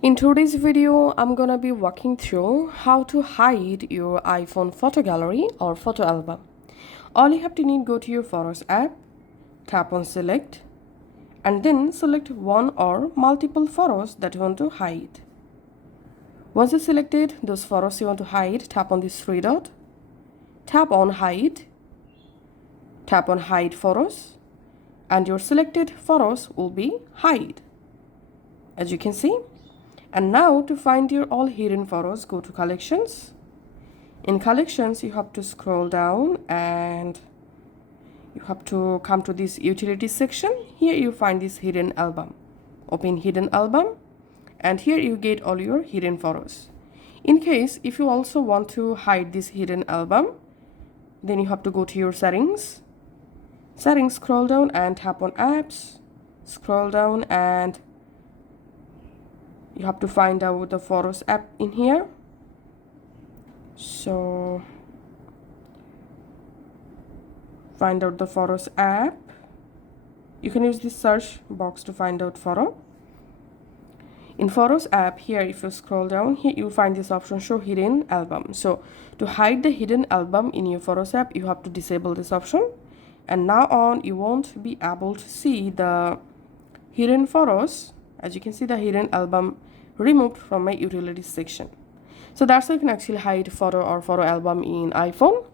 In today's video, I'm gonna be walking through how to hide your iPhone photo gallery or photo album. All you have to need, go to your Photos app, tap on select, and then select one or multiple photos that you want to hide. Once you selected those photos you want to hide, tap on this three dot, tap on hide photos, and your selected photos will be hide, as you can see. And now to find your all hidden photos, go to collections. In collections, you have to scroll down and you have to come to this utility section. Here you find this hidden album. Open hidden album, and here you get all your hidden photos. In case if you also want to hide this hidden album, then you have to go to your settings, scroll down and tap on apps, scroll down, and you have to find out the Photos app in here. So find out the Photos app. You can use this search box to find out photo. In Photos app, here if you scroll down, here you find this option, show hidden album. So to hide the hidden album in your Photos app, you have to disable this option, and now on you won't be able to see the hidden photos. As you can see, the hidden album removed from my utilities section. So that's how you can actually hide photo or photo album in iPhone.